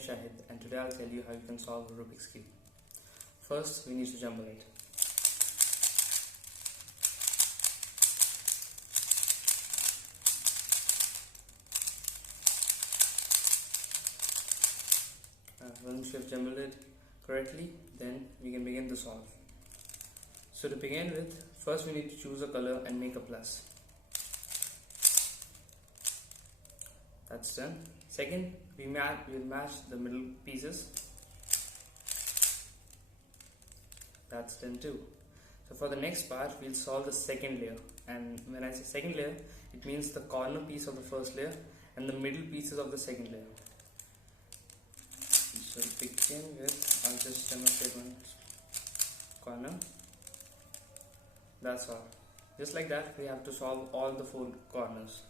is Shahid, and today I'll tell you how you can solve a Rubik's Cube. First, we need to jumble it. Once you have jumbled it correctly, then we can begin to solve. So to begin with, first we need to choose a color and make a plus. That's done. Second, we'll match the middle pieces. That's done too. So for the next part, we'll solve the second layer. And when I say second layer, it means the corner piece of the first layer and the middle pieces of the second layer. So to begin with, I'll just demonstrate one corner. That's all. Just like that, we have to solve all the 4 corners.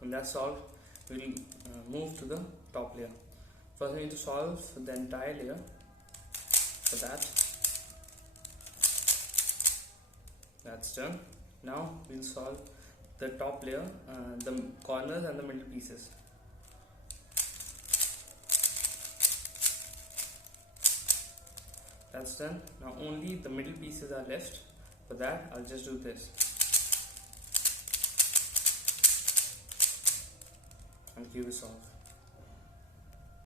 When that's solved, we'll move to the top layer. First we need to solve the entire layer. For that's done. Now we'll solve the top layer, the corners and the middle pieces. That's done. Now only the middle pieces are left. For that, I'll just do this. And cube is solved.